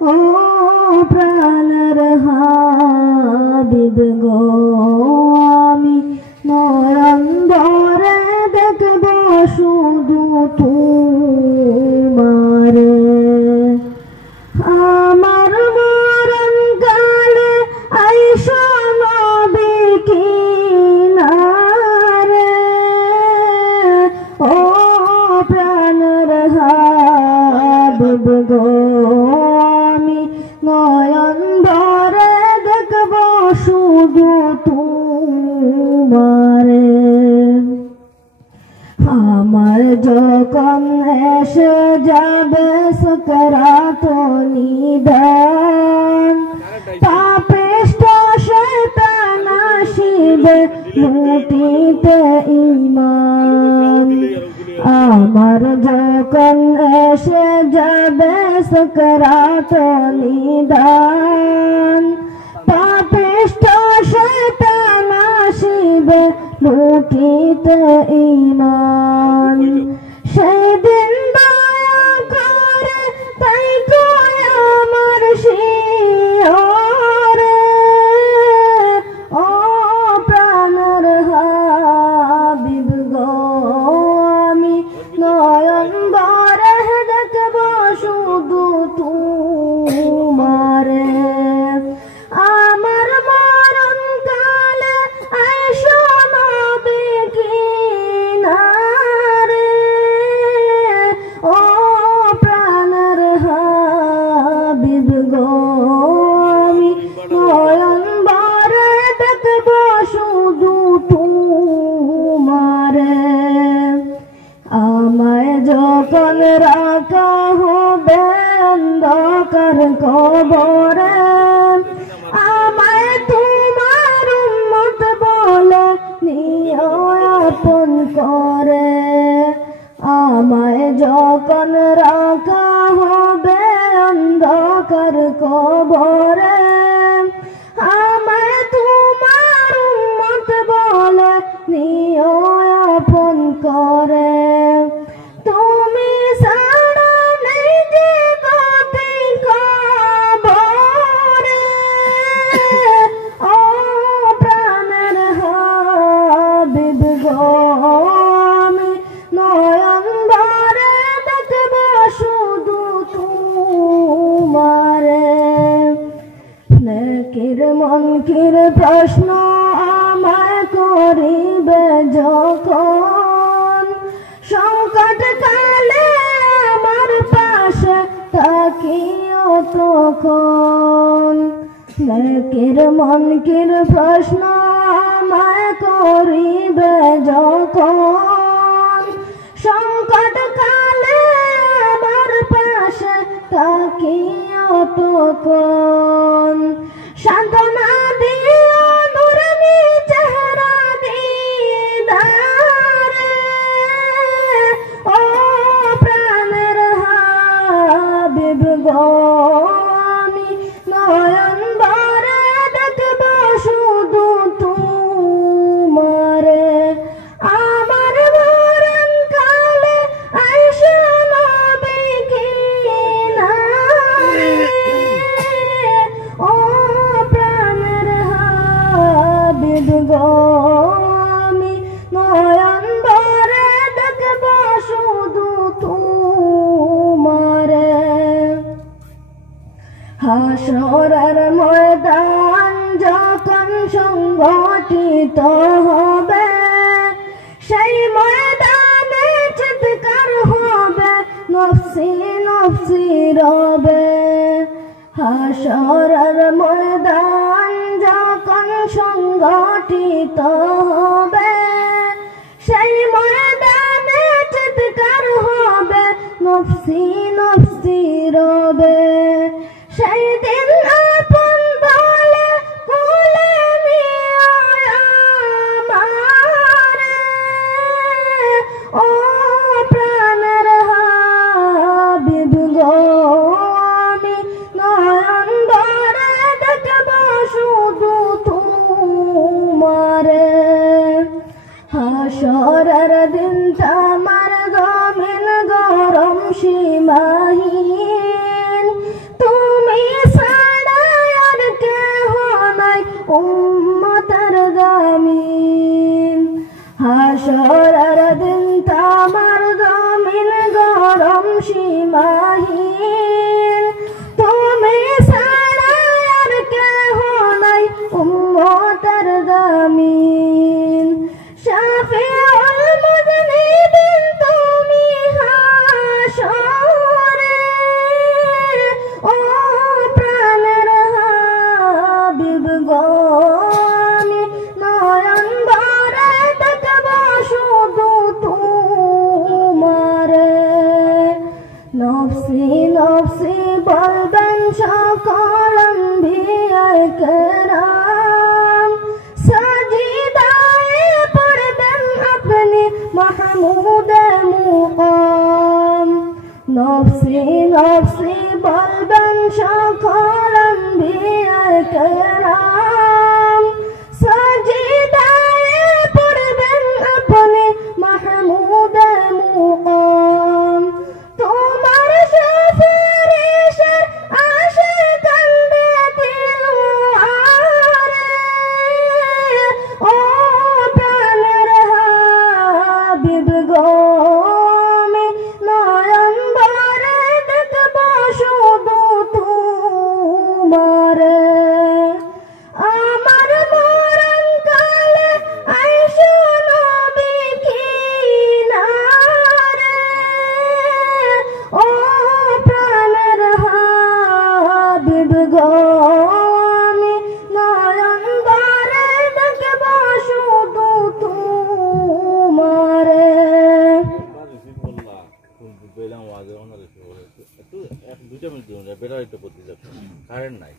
ও প্রাণের হাবিব গো আমি নয়ন ভরে দেখব শুধু তোমারে। আমার মরণ কালে আইসো নবী কিনারে, ও প্রাণের হাবিব গো আমি নয়ন ভরে দেখব শুধু তোমারে। আমার যখন এসে যাবে সকরাত নিদান, পাপিষ্ঠ শয়তান আসিবে লুটিতে ঈমান। আমার যখন এসে যাবে সকরাত নিদান, পাপিষ্ঠ শয়তান আসিবে লুটিতে ঈমান। সেদিন দয়া করে তাই কয় আমার শিয়রে, ও প্রাণের হাবিব গো আমি নয়ন ভরে দেখব শুধু তোমারে। আমার মরণ কালে আইসো নবী কিনারে, ও প্রাণের হাবিব গো আমি নয়ন ভরে দেখব শুধু তোমারে। আমায় যখন রাখা হবে অন্ধকার কবরে, আমায় তোমার উম্মত বলে নিও আপন করে। আমায় যখন রাখা হবে অন্ধকার কবরে, আমায় তোমার উম্মত বলে নিও আপন করে। তুমি ছাড়া নেই যে গতি কবরে, ও প্রাণের হাবিব গো আমি নয়ন ভরে দেখব শুধু তোমারে। নেকির মুনকির প্রশ্ন আমায় করিবে যখন, সংকট কালে আমার পাশে থাকিও তখন। নেকির মুনকির প্রশ্ন আমায় করিবে যখন, সংকট কালে আমার পাশে থাকিও তখন। সান্ত্বনা দিও নূরানী চেহারা দিদারে, ও প্রাণের হাবিব গো আমি নয়ন ভরে দেখব শুধু তোমারে। আমার মরণ কালে আইসো নবী কিনারে, ও প্রাণের হাবিব গো আমি নয়ন ভরে দেখব শুধু তোমারে। হাসরের ময়দান যখন সংগঠিত হবে, সেই ময়দানে চিৎকার হবে নফসি নফসি রবে। হাসরের ময়দান যখন সংগঠিত হবে, সেই ময়দানে চিৎকার হবে নফসি নফসি রবে। সেই দিন আপন বলে কোলে নিও আমারে, ও প্রাণের হাবিব গো আমি নয়ন ভরে দেখব শুধু তোমারে। হাসরের দিন তামার জমিন গরম সীমাহীন, তুমি সীমাহীন তুমি ছাড়া আর কেহ নাই উম্মতের জামিন শাফিউল মুযনিবিন তুমি হাসরে ও প্রাণের হাবিব গো আমি নয়ন ভরে দেখব শুধু তোমারে নফসি নফসি বলবেন সকল আম্বিয়ায়ে কেরাম সাজিদায়ে পড়বেন আপনি মাহমুদে মুকাম নফসি নফসি বলবেন সকল আম্বিয়ায়ে কেরাম সাজিদায়ে পড়বেন আপনি মাহমুদে মুকাম তোমার সুফরিশের আশিকান দিল আরে ও প্রাণের হাবিব গো আমি নয়ন ভরে দেখব শুধু তোমারে আমার মরণ কালে আইসো নবী কিনারে ও প্রাণের হাবিব গো আমি নয়ন ভরে দেখব শুধু তোমারে দুইটা মিনিট বেড়াইতে করতে যাচ্ছে কারেন্ট নাই